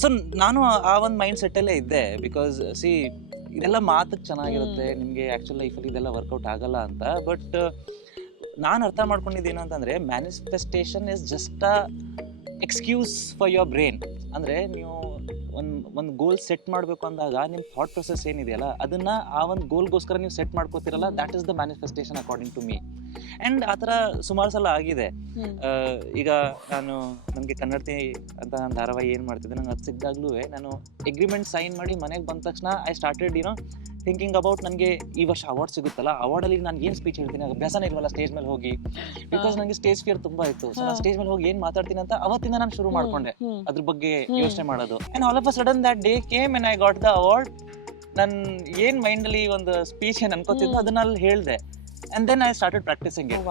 So ನಾನು ಆ ಒಂದು ಮೈಂಡ್ ಸೆಟ್ಟಲ್ಲೇ ಇದ್ದೆ. ಬಿಕಾಸ್ ಸಿ ಇದೆಲ್ಲ ಮಾತಕ್ಕೆ ಚೆನ್ನಾಗಿರುತ್ತೆ, ನಿಮಗೆ ಆ್ಯಕ್ಚುಲ್ ಲೈಫಲ್ಲಿ ಇದೆಲ್ಲ ವರ್ಕೌಟ್ ಆಗಲ್ಲ ಅಂತ. ಬಟ್ ನಾನು ಅರ್ಥ ಮಾಡ್ಕೊಂಡಿದ್ದೇನು ಅಂತಂದರೆ, manifestation is just a excuse for your brain. ಅಂದರೆ ನೀವು ಒಂದು ಗೋಲ್ ಸೆಟ್ ಮಾಡಬೇಕು ಅಂದಾಗ ನಿಮ್ಮ ಥಾಟ್ ಪ್ರೊಸೆಸ್ ಏನಿದೆಯಲ್ಲ, ಅದನ್ನು ಆ ಒಂದು ಗೋಲ್ಗೋಸ್ಕರ ನೀವು ಸೆಟ್ ಮಾಡ್ಕೋತಿರಲ್ಲ, that is the manifestation according to me. And ಆ ಥರ ಸುಮಾರು ಸಲ ಆಗಿದೆ. ಈಗ ನನಗೆ ಕನ್ನಡತಿ ಅಂತ ನಾನು ಧಾರಾವಾಹಿ ಏನು ಮಾಡ್ತಿದ್ದೆ, ನಂಗೆ ಅದು ಸಿಕ್ಕಾಗ್ಲೂ ನಾನು ಎಗ್ರಿಮೆಂಟ್ ಸೈನ್ ಮಾಡಿ ಮನೆಗೆ ಬಂದ ತಕ್ಷಣ ಐ ಸ್ಟಾರ್ಟೆಡ್ ಥಿಂಕಿಂಗ್ ಅಬೌಟ್ ನನಗೆ ಈ ವರ್ಷ ಅವಾರ್ಡ್ ಸಿಗುತ್ತಲ್ಲ, ಅವಾರ್ಡಲ್ಲಿ ನಾನು ಏನು ಸ್ಪೀಚ್ ಹೇಳ್ತೀನಿ, ಅಭ್ಯಾಸನೇ ಇಲ್ವಲ್ಲ ಸ್ಟೇಜ್ ಮೇಲೆ ಹೋಗಿ. ಬಿಕಾಸ್ ನನಗೆ ಸ್ಟೇಜ್ ಫಿಯರ್ ತುಂಬ ಇತ್ತು. ಸೊ ನಾನು ಸ್ಟೇಜ್ ಮೇಲೆ ಹೋಗಿ ಏನು ಮಾತಾಡ್ತೀನಿ ಅಂತ ಅವತ್ತಿಂದ ನಾನು ಶುರು ಮಾಡ್ಕೊಂಡೆ ಅದ್ರ ಬಗ್ಗೆ ಯೋಚನೆ ಮಾಡೋದು. And all of a sudden that day came and I got the award. ನಾನು ಏನು ಮೈಂಡಲ್ಲಿ ಒಂದು ಸ್ಪೀಚ್ ಏನು ಅನ್ಕೋತಿದ್ದು ಅದನ್ನ ಅಲ್ಲಿ ಹೇಳಿದೆ. And then I started practising it.